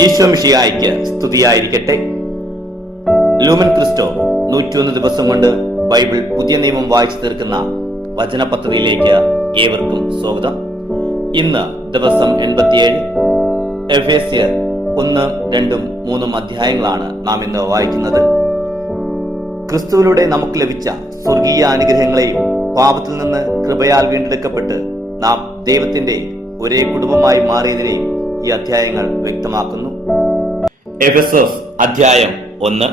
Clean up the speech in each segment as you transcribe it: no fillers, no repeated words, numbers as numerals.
ഈശോ മിശിഹായ്ക്ക് സ്തുതിയായിരിക്കട്ടെ. Lumen Cristo 101 ദിവസം കൊണ്ട് ബൈബിൾ പുതിയ നിയമം വായിച്ചു തീർക്കുന്ന വചന പദ്ധതിയിലേക്ക് ഏവർക്കും സ്വാഗതം. ഇന്ന് ദിവസം 87. എഫേസ്യർ 1, 2, 3 അധ്യായങ്ങളാണ് നാം ഇന്ന് വായിക്കുന്നത്. ക്രിസ്തുവിലൂടെ നമുക്ക് ലഭിച്ച സ്വർഗീയ അനുഗ്രഹങ്ങളെയും പാപത്തിൽ നിന്ന് കൃപയാൽ വീണ്ടെടുക്കപ്പെട്ട് നാം ദൈവത്തിന്റെ ഒരേ കുടുംബമായി മാറിയതിനെയും ഈ അധ്യായങ്ങൾ വ്യക്തമാക്കുന്നു. എഫെസോസ് അധ്യായം 1.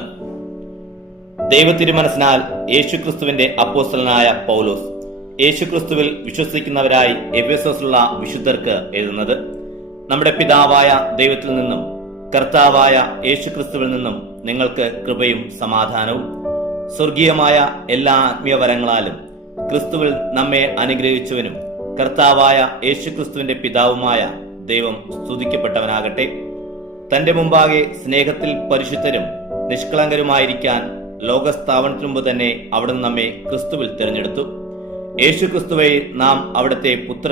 ദൈവതിരുമനസ്സിനാൽ യേശുക്രിസ്തുവിന്റെ അപ്പോസ്തലനായ പൗലോസ്, യേശുക്രിസ്തുവിൽ വിശ്വസിക്കുന്നവരായി എഫെസോസിലുള്ള വിശുദ്ധർക്ക് എഴുതുന്നത്: നമ്മുടെ പിതാവായ ദൈവത്തിൽ നിന്നും കർത്താവായ യേശുക്രിസ്തുവിൽ നിന്നും നിങ്ങൾക്ക് കൃപയും സമാധാനവും. സ്വർഗീയമായ എല്ലാ ആത്മീയവരങ്ങളാലും ക്രിസ്തുവിൽ നമ്മെ അനുഗ്രഹിച്ചവനും കർത്താവായ യേശുക്രിസ്തുവിന്റെ പിതാവുമായ ദൈവം സ്തുതിക്കപ്പെട്ടവനാകട്ടെ. തന്റെ മുമ്പാകെ സ്നേഹത്തിൽ പരിശുദ്ധരും നിഷ്കളങ്കരുമായിരിക്കാൻ ലോകസ്ഥാപനത്തിനു മുമ്പ് തന്നെ അവിടുന്ന് നമ്മെ ക്രിസ്തുവിൽ തിരഞ്ഞെടുത്തു. യേശു ക്രിസ്തുവെ നാം അവിടുത്തെ പുത്ര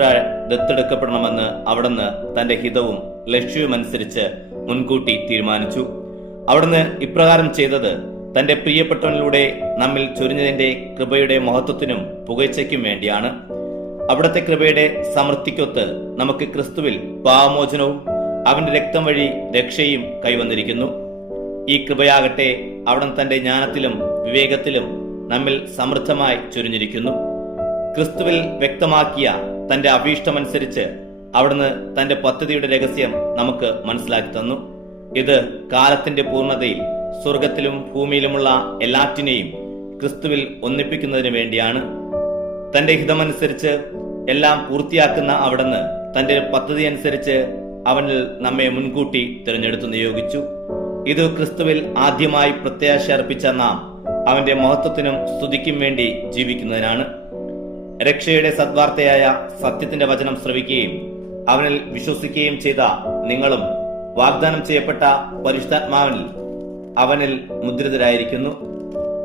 ദത്തെടുക്കപ്പെടണമെന്ന് അവിടുന്ന് തന്റെ ഹിതവും ലക്ഷ്യവുമനുസരിച്ച് മുൻകൂട്ടി തീരുമാനിച്ചു. അവിടുന്ന് ഇപ്രകാരം ചെയ്തത് തന്റെ പ്രിയപ്പെട്ടവനിലൂടെ നമ്മിൽ ചൊരിഞ്ഞതിന്റെ കൃപയുടെ മഹത്വത്തിനും പുകഴ്ചയ്ക്കും വേണ്ടിയാണ്. അവിടുത്തെ കൃപയുടെ സമൃദ്ധിക്കൊത്ത് നമുക്ക് ക്രിസ്തുവിൽ പാപമോചനവും അവന്റെ രക്തം വഴി രക്ഷയും കൈവന്നിരിക്കുന്നു. ഈ കൃപയാകട്ടെ അവിടുന്ന് തന്റെ ജ്ഞാനത്തിലും വിവേകത്തിലും നമ്മിൽ സമൃദ്ധമായി ചൊരിഞ്ഞിരിക്കുന്നു. ക്രിസ്തുവിൽ വ്യക്തമാക്കിയ തന്റെ അഭീഷ്ടമനുസരിച്ച് അവിടുന്ന് തന്റെ പദ്ധതിയുടെ രഹസ്യം നമുക്ക് മനസ്സിലാക്കി തന്നു. ഇത് കാലത്തിന്റെ പൂർണ്ണതയിൽ സ്വർഗത്തിലും ഭൂമിയിലുമുള്ള എല്ലാറ്റിനെയും ക്രിസ്തുവിൽ ഒന്നിപ്പിക്കുന്നതിന് വേണ്ടിയാണ്. തന്റെ ഹിതമനുസരിച്ച് എല്ലാം പൂർത്തിയാക്കുന്ന അവിടുന്ന് തന്റെ പദ്ധതി അനുസരിച്ച് അവനിൽ നമ്മെ മുൻകൂട്ടി തിരഞ്ഞെടുത്തു നിയോഗിച്ചു. ഇത് ക്രിസ്തുവിൽ ആദ്യമായി പ്രത്യാശ അർപ്പിച്ച നാം അവന്റെ മഹത്വത്തിനും സ്തുതിക്കും വേണ്ടി ജീവിക്കുന്നതിനാണ്. രക്ഷയുടെ സദ്വാർത്തയായ സത്യത്തിന്റെ വചനം ശ്രവിക്കുകയും അവനിൽ വിശ്വസിക്കുകയും ചെയ്ത നിങ്ങളും വാഗ്ദാനം ചെയ്യപ്പെട്ട പരിശുദ്ധാത്മാവിൽ അവനിൽ മുദ്രിതരായിരിക്കുന്നു.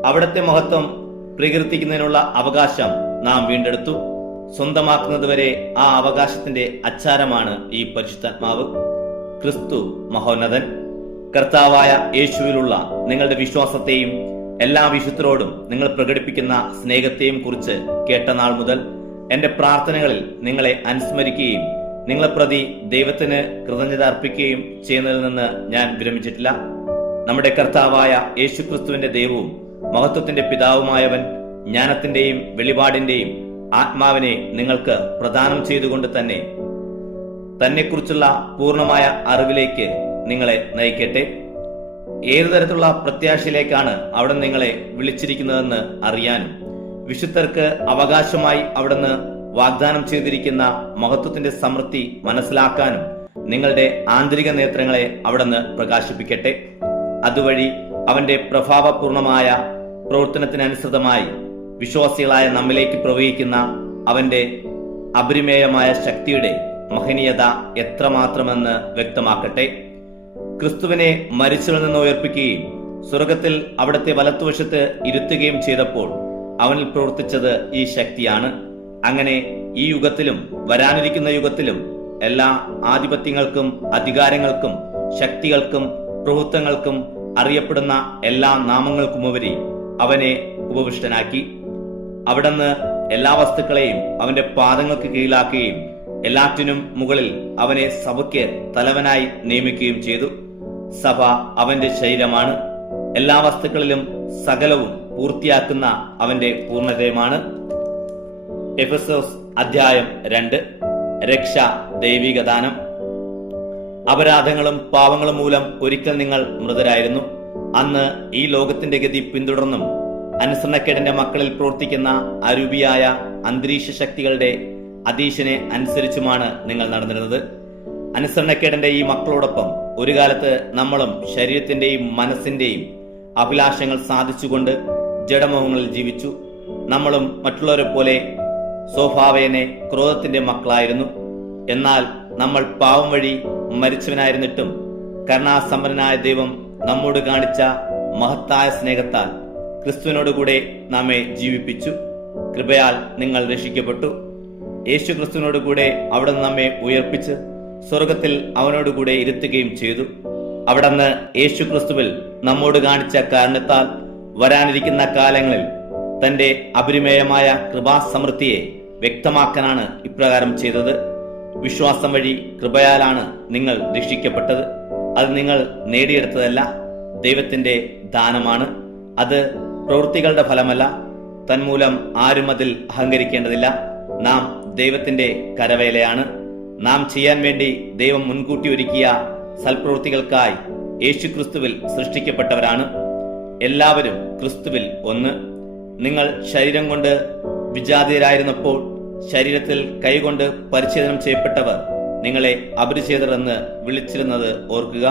അവിടുത്തെ മഹത്വം പ്രകീർത്തിക്കുന്നതിനുള്ള അവകാശം നാം വീണ്ടെടുത്തു. സ്വന്തമാക്കുന്നതുവരെ ആ അവകാശത്തിന്റെ അച്ചാരമാണ് ഈ പരിശുദ്ധാത്മാവ്. ക്രിസ്തു മഹോന്നതൻ. കർത്താവായ യേശുവിലുള്ള നിങ്ങളുടെ വിശ്വാസത്തെയും എല്ലാ വിശുദ്ധരോടും നിങ്ങൾ പ്രകടിപ്പിക്കുന്ന സ്നേഹത്തെയും കുറിച്ച് കേട്ട നാൾ മുതൽ എന്റെ പ്രാർത്ഥനകളിൽ നിങ്ങളെ അനുസ്മരിക്കുകയും നിങ്ങളെ പ്രതി ദൈവത്തിന് കൃതജ്ഞത അർപ്പിക്കുകയും ചെയ്യുന്നതിൽ നിന്ന് ഞാൻ വിരമിച്ചിട്ടില്ല. നമ്മുടെ കർത്താവായ യേശുക്രിസ്തുവിന്റെ ദൈവവും മഹത്വത്തിന്റെ പിതാവുമായവൻ ജ്ഞാനത്തിന്റെയും വെളിപാടിന്റെയും ആത്മാവിനെ നിങ്ങൾക്ക് പ്രദാനം ചെയ്തുകൊണ്ട് തന്നെക്കുറിച്ചുള്ള പൂർണ്ണമായ അറിവിലേക്ക് നിങ്ങളെ നയിക്കട്ടെ. ഏതു തരത്തിലുള്ള പ്രത്യാശയിലേക്കാണ് അവിടുന്ന് നിങ്ങളെ വിളിച്ചിരിക്കുന്നതെന്ന് അറിയാനും വിശുദ്ധർക്ക് അവകാശമായി അവിടുന്ന് വാഗ്ദാനം ചെയ്തിരിക്കുന്ന മഹത്വത്തിന്റെ സമൃദ്ധി മനസ്സിലാക്കാനും നിങ്ങളുടെ ആന്തരിക നേത്രങ്ങളെ അവിടുന്ന് പ്രകാശിപ്പിക്കട്ടെ. അതുവഴി അവന്റെ പ്രഭാവപൂർണമായ പ്രവർത്തനത്തിനനുസൃതമായി വിശ്വാസികളായ നമ്മിലേക്ക് പ്രവഹിക്കുന്ന അവന്റെ അപരിമേയമായ ശക്തിയുടെ മഹനീയത എത്രമാത്രമെന്ന് വ്യക്തമാക്കട്ടെ. ക്രിസ്തുവിനെ മരിച്ചവരിൽ നിന്ന് ഉയർപ്പിക്കുകയും സ്വർഗത്തിൽ അവിടുത്തെ വലത്തുവശത്ത് ഇരുത്തുകയും ചെയ്തപ്പോൾ അവനിൽ പ്രവർത്തിച്ചത് ഈ ശക്തിയാണ്. അങ്ങനെ ഈ യുഗത്തിലും വരാനിരിക്കുന്ന യുഗത്തിലും എല്ലാ ആധിപത്യങ്ങൾക്കും അധികാരങ്ങൾക്കും ശക്തികൾക്കും പ്രഭുത്വങ്ങൾക്കും അറിയപ്പെടുന്ന എല്ലാ നാമങ്ങൾക്കുമുപരി അവനെ ഉപവിഷ്ടനാക്കി. അവിടുന്ന് എല്ലാ വസ്തുക്കളെയും അവന്റെ പാദങ്ങൾക്ക് കീഴിലാക്കുകയും എല്ലാറ്റിനും മുകളിൽ അവനെ സഭയ്ക്ക് തലവനായി നിയമിക്കുകയും ചെയ്തു. സഭ അവന്റെ ശരീരമാണ്. എല്ലാ വസ്തുക്കളിലും സകലവും പൂർത്തിയാക്കുന്ന അവന്റെ പൂർണ്ണതയുമാണ്. എഫെസോസ് അധ്യായം 2. രക്ഷ ദൈവിക ദാനം. അപരാധങ്ങളും പാവങ്ങളും മൂലം ഒരിക്കൽ നിങ്ങൾ മൃതരായിരുന്നു. അന്ന് ഈ ലോകത്തിന്റെ ഗതി പിന്തുടർന്നും അനുസരണക്കേടിന്റെ മക്കളിൽ പ്രവർത്തിക്കുന്ന അരൂപിയായ അന്തരീക്ഷ ശക്തികളുടെ അധീശനെ അനുസരിച്ചുമാണ് നിങ്ങൾ നടന്നിരുന്നത്. അനുസരണക്കേടിന്റെ ഈ മക്കളോടൊപ്പം ഒരു കാലത്ത് നമ്മളും ശരീരത്തിന്റെയും മനസ്സിന്റെയും അഭിലാഷങ്ങൾ സാധിച്ചുകൊണ്ട് ജഡമോഹങ്ങളിൽ ജീവിച്ചു. നമ്മളും മറ്റുള്ളവരെ പോലെ സ്വഭാവേനെ ക്രോധത്തിന്റെ മക്കളായിരുന്നു. എന്നാൽ നമ്മൾ പാവം വഴി മരിച്ചവനായിരുന്നിട്ടും കരുണാസമ്പന്നനായ ദൈവം നമ്മോട് കാണിച്ച മഹത്തായ സ്നേഹത്താൽ ക്രിസ്തുവിനോടുകൂടെ നമ്മെ ജീവിപ്പിച്ചു. കൃപയാൽ നിങ്ങൾ രക്ഷിക്കപ്പെട്ടു. യേശു ക്രിസ്തുവിനോടുകൂടെ അവിടുന്ന് നമ്മെ ഉയർപ്പിച്ച് സ്വർഗത്തിൽ അവനോടുകൂടെ ഇരുത്തുകയും ചെയ്തു. അവിടുന്ന് യേശു ക്രിസ്തുവിൽ നമ്മോട് കാണിച്ച കാരണത്താൽ വരാനിരിക്കുന്ന കാലങ്ങളിൽ തന്റെ അപരിമേയമായ കൃപാസമൃദ്ധിയെ വ്യക്തമാക്കാനാണ് ഇപ്രകാരം ചെയ്തത്. വിശ്വാസം വഴി കൃപയാലാണ് നിങ്ങൾ രക്ഷിക്കപ്പെട്ടത്. അത് നിങ്ങൾ നേടിയെടുത്തതല്ല, ദൈവത്തിന്റെ ദാനമാണ്. അത് പ്രവൃത്തികളുടെ ഫലമല്ല. തന്മൂലം ആരും അതിൽ അഹങ്കരിക്കേണ്ടതില്ല. നാം ദൈവത്തിന്റെ കരവേലയാണ്. നാം ചെയ്യാൻ വേണ്ടി ദൈവം മുൻകൂട്ടി ഒരുക്കിയ സൽപ്രവൃത്തികൾക്കായി യേശു ക്രിസ്തുവിൽ സൃഷ്ടിക്കപ്പെട്ടവരാണ്. എല്ലാവരും ക്രിസ്തുവിൽ ഒന്ന്. നിങ്ങൾ ശരീരം കൊണ്ട് വിജാതീയരായിരുന്നപ്പോൾ ശരീരത്തിൽ കൈകൊണ്ട് പരിച്ഛേദനം ചെയ്യപ്പെട്ടവർ നിങ്ങളെ അപരിച്ഛേദർ എന്ന് വിളിച്ചിരുന്നത് ഓർക്കുക.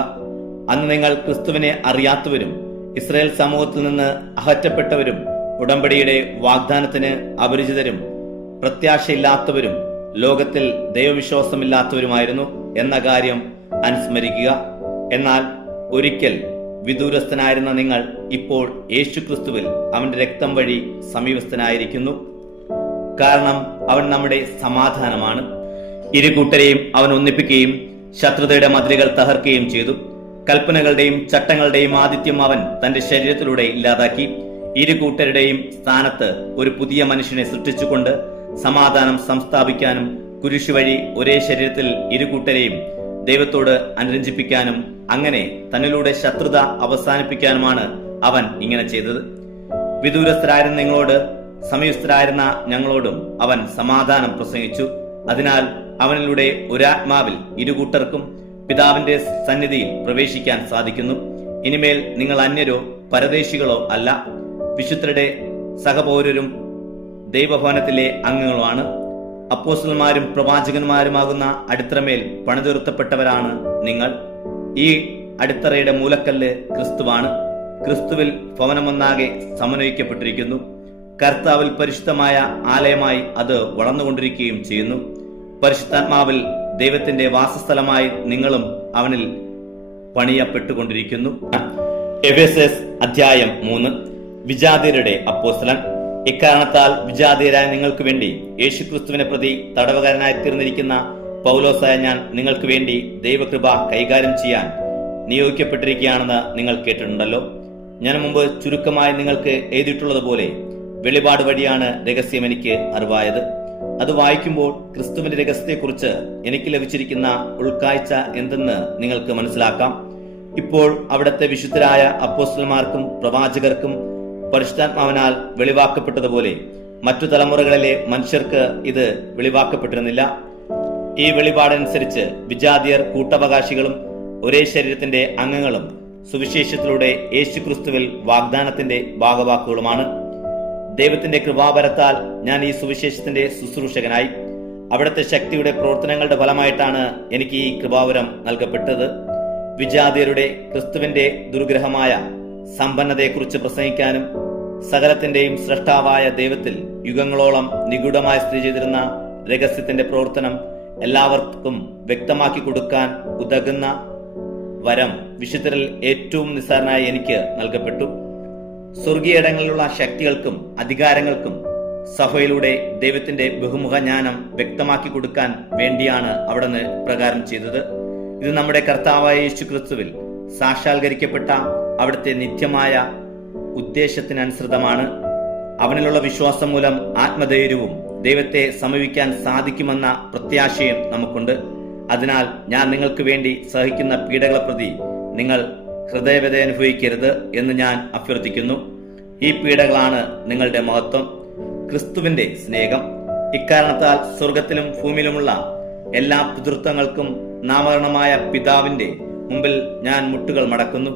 അന്ന് നിങ്ങൾ ക്രിസ്തുവിനെ അറിയാത്തവരും ഇസ്രായേൽ സമൂഹത്തിൽ നിന്ന് അകറ്റപ്പെട്ടവരും ഉടമ്പടിയുടെ വാഗ്ദാനത്തിന് അപരിചിതരും പ്രത്യാശയില്ലാത്തവരും ലോകത്തിൽ ദൈവവിശ്വാസമില്ലാത്തവരുമായിരുന്നു എന്ന കാര്യം അനുസ്മരിക്കുക. എന്നാൽ ഒരിക്കൽ വിദൂരസ്ഥനായിരുന്ന നിങ്ങൾ ഇപ്പോൾ യേശു ക്രിസ്തുവിൽ അവന്റെ രക്തം വഴി സമീപസ്ഥനായിരിക്കുന്നു. കാരണം അവൻ നമ്മുടെ സമാധാനമാണ്. ഇരു കൂട്ടരെയും അവൻ ഒന്നിപ്പിക്കുകയും ശത്രുതയുടെ മതിലുകൾ തകർക്കുകയും ചെയ്തു. കൽപ്പനകളുടെയും ചട്ടങ്ങളുടെയും ആധിത്യം അവൻ തന്റെ ശരീരത്തിലൂടെ ഇല്ലാതാക്കി. ഇരു കൂട്ടരുടെയും സ്ഥാനത്ത് ഒരു പുതിയ മനുഷ്യനെ സൃഷ്ടിച്ചുകൊണ്ട് സമാധാനം സംസ്ഥാപിക്കാനും കുരിശു വഴി ഒരേ ശരീരത്തിൽ ഇരു കൂട്ടരെയും ദൈവത്തോട് അനുരഞ്ജിപ്പിക്കാനും അങ്ങനെ തന്നിലൂടെ ശത്രുത അവസാനിപ്പിക്കാനുമാണ് അവൻ ഇങ്ങനെ ചെയ്തത്. വിദൂരസ്ഥരായിരുന്ന നിങ്ങളോട് സമീപസ്ഥരായിരുന്ന ഞങ്ങളോടും അവൻ സമാധാനം പ്രസംഗിച്ചു. അതിനാൽ അവനിലൂടെ ഒരാത്മാവിൽ ഇരുകൂട്ടർക്കും പിതാവിന്റെ സന്നിധിയിൽ പ്രവേശിക്കാൻ സാധിക്കുന്നു. ഇനിമേൽ നിങ്ങൾ അന്യരോ പരദേശികളോ അല്ല, വിശുദ്ധരുടെ സഹപൗരരും ദൈവഭവനത്തിലെ അംഗങ്ങളുമാണ്. അപ്പോസ്തലന്മാരും പ്രവാചകന്മാരുമാകുന്ന അടിത്തറമേൽ പണിതുയർത്തപ്പെട്ടവരാണ് നിങ്ങൾ. ഈ അടിത്തറയുടെ മൂലക്കല്ല് ക്രിസ്തുവാണ്. ക്രിസ്തുവിൽ ഭവനമൊന്നാകെ സമന്വയിക്കപ്പെട്ടിരിക്കുന്നു. കർത്താവിൽ പരിശുദ്ധമായ ആലയമായി അത് വളർന്നുകൊണ്ടിരിക്കുകയും ചെയ്യുന്നു. പരിശുദ്ധാത്മാവിൽ ദൈവത്തിന്റെ വാസസ്ഥലമായി നിങ്ങളും അവനിൽ പണിയപ്പെട്ടുകൊണ്ടിരിക്കുന്നു. എഫെസസ് അധ്യായം 3. വിജാതീയരുടെ അപ്പോസ്തലൻ. ഇക്കാരണത്താൽ വിജാതീയരായ നിങ്ങൾക്ക് വേണ്ടി യേശുക്രിസ്തുവിനെ പ്രതി തടവുകാരനായി തീർന്നിരിക്കുന്ന പൗലോസായ ഞാൻ നിങ്ങൾക്ക് വേണ്ടി ദൈവകൃപ കൈകാര്യം ചെയ്യാൻ നിയോഗിക്കപ്പെട്ടിരിക്കുകയാണെന്ന് നിങ്ങൾ കേട്ടിട്ടുണ്ടല്ലോ. ഞാൻ മുമ്പ് ചുരുക്കമായി നിങ്ങൾക്ക് എഴുതിയിട്ടുള്ളതുപോലെ വെളിപാട് വഴിയാണ് രഹസ്യം എനിക്ക് അറിവായത്. അത് വായിക്കുമ്പോൾ ക്രിസ്തുവിന്റെ രഹസ്യത്തെക്കുറിച്ച് എനിക്ക് ലഭിച്ചിരിക്കുന്ന ഉൾക്കാഴ്ച എന്തെന്ന് നിങ്ങൾക്ക് മനസ്സിലാക്കാം. ഇപ്പോൾ അവിടുത്തെ വിശുദ്ധരായ അപ്പോസ്തലന്മാർക്കും പ്രവാചകർക്കും പരിശുദ്ധാത്മാവിനാൽ വെളിവാക്കപ്പെട്ടതുപോലെ മറ്റു തലമുറകളിലെ മനുഷ്യർക്ക് ഇത് വെളിവാക്കപ്പെട്ടിരുന്നില്ല. ഈ വെളിപാടനുസരിച്ച് വിജാതിയർ കൂട്ടവകാശികളും ഒരേ ശരീരത്തിന്റെ അംഗങ്ങളും സുവിശേഷത്തിലൂടെ യേശു ക്രിസ്തുവിൽ വാഗ്ദാനത്തിന്റെ ഭാഗവാക്കുകളുമാണ്. ദൈവത്തിന്റെ കൃപാവരത്താൽ ഞാൻ ഈ സുവിശേഷത്തിന്റെ ശുശ്രൂഷകനായി. അവിടുത്തെ ശക്തിയുടെ പ്രവർത്തനങ്ങളുടെ ഫലമായിട്ടാണ് എനിക്ക് ഈ കൃപാവരം നൽകപ്പെട്ടത്. വിജാതിയരുടെ ക്രിസ്തുവിന്റെ ദുർഗ്രഹമായ സമ്പന്നതയെക്കുറിച്ച് പ്രസംഗിക്കാനും സകലത്തിന്റെയും സൃഷ്ടാവായ ദൈവത്തിൽ യുഗങ്ങളോളം നിഗൂഢമായി സ്ഥിതി ചെയ്തിരുന്ന രഹസ്യത്തിന്റെ പ്രവർത്തനം എല്ലാവർക്കും വ്യക്തമാക്കി കൊടുക്കാൻ ഉതകുന്ന വരം വിശുദ്ധരിൽ ഏറ്റവും നിസ്സാരനായ എനിക്ക് നൽകപ്പെട്ടു. സ്വർഗീയയിടങ്ങളിലുള്ള ശക്തികൾക്കും അധികാരങ്ങൾക്കും സഭയിലൂടെ ദൈവത്തിന്റെ ബഹുമുഖ ജ്ഞാനം വ്യക്തമാക്കി കൊടുക്കാൻ വേണ്ടിയാണ് അവിടുന്ന് പ്രകാരം ചെയ്തത്. ഇത് നമ്മുടെ കർത്താവായ യേശു ക്രിസ്തുവിൽ സാക്ഷാത്കരിക്കപ്പെട്ട അവിടുത്തെ നിത്യമായ ഉദ്ദേശത്തിനനുസൃതമാണ്. അവനിലുള്ള വിശ്വാസം മൂലം ആത്മധൈര്യവും ദൈവത്തെ സമീപിക്കാൻ സാധിക്കുമെന്ന പ്രത്യാശയും നമുക്കുണ്ട്. അതിനാൽ ഞാൻ നിങ്ങൾക്ക് വേണ്ടി സഹിക്കുന്ന പീഡകളെ പ്രതി നിങ്ങൾ ഹൃദയവ്യത അനുഭവിക്കരുത് എന്ന് ഞാൻ അഭ്യർത്ഥിക്കുന്നു. ഈ പീഡകളാണ് നിങ്ങളുടെ മഹത്വം, ക്രിസ്തുവിന്റെ സ്നേഹം. ഇക്കാരണത്താൽ സ്വർഗത്തിലും ഭൂമിയിലുമുള്ള എല്ലാ പിതൃത്വങ്ങൾക്കും നാമകരണമായ പിതാവിന്റെ മുമ്പിൽ ഞാൻ മുട്ടുകൾ മടക്കുന്നു.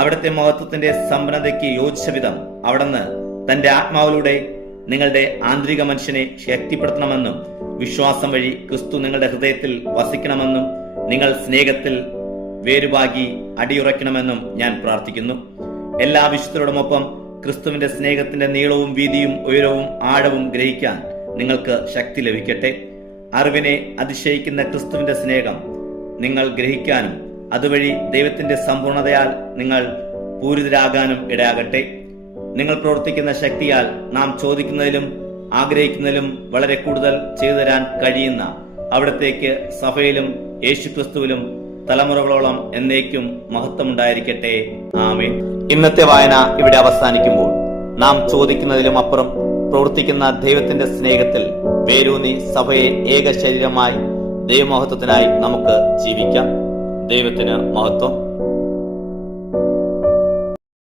അവിടുത്തെ മഹത്വത്തിന്റെ സമ്പന്നതയ്ക്ക് യോജിച്ച വിധം അവിടുന്ന് തന്റെ ആത്മാവിലൂടെ നിങ്ങളുടെ ആന്തരിക മനുഷ്യനെ ശക്തിപ്പെടുത്തണമെന്നും വിശ്വാസം വഴി ക്രിസ്തു നിങ്ങളുടെ ഹൃദയത്തിൽ വസിക്കണമെന്നും നിങ്ങൾ സ്നേഹത്തിൽ വേരുപാകി അടിയുറയ്ക്കണമെന്നും ഞാൻ പ്രാർത്ഥിക്കുന്നു. എല്ലാ വിശുദ്ധരോടുമൊപ്പം ക്രിസ്തുവിന്റെ സ്നേഹത്തിന്റെ നീളവും വീതിയും ഉയരവും ആഴവും ഗ്രഹിക്കാൻ നിങ്ങൾക്ക് ശക്തി ലഭിക്കട്ടെ. അറിവിനെ അതിശയിക്കുന്ന ക്രിസ്തുവിന്റെ സ്നേഹം നിങ്ങൾ ഗ്രഹിക്കാനും അതുവഴി ദൈവത്തിന്റെ സമ്പൂർണതയാൽ നിങ്ങൾ പൂരിതരാകാനും ഇടയാകട്ടെ. നിങ്ങൾ പ്രവർത്തിക്കുന്ന ശക്തിയാൽ നാം ചോദിക്കുന്നതിലും ആഗ്രഹിക്കുന്നതിലും വളരെ കൂടുതൽ ചെയ്തു തരാൻ കഴിയുന്ന അവിടത്തേക്ക് സഭയിലും യേശുക്രിസ്തുവിലും തലമുറകളോളം എന്നേക്കും മഹത്വമുണ്ടായിരിക്കട്ടെ. ആമേൻ. ഇന്നത്തെ വായന ഇവിടെ അവസാനിക്കുമ്പോൾ നാം ചോദിക്കുന്നതിലും അപ്പുറം പ്രവർത്തിക്കുന്ന ദൈവത്തിന്റെ സ്നേഹത്തിൽ വേരൂന്നി സഭയെ ഏക ശരീരമായി ദൈവമഹത്വത്തിനായി നമുക്ക് ജീവിക്കാം. ദൈവത്തിന് മഹത്വം.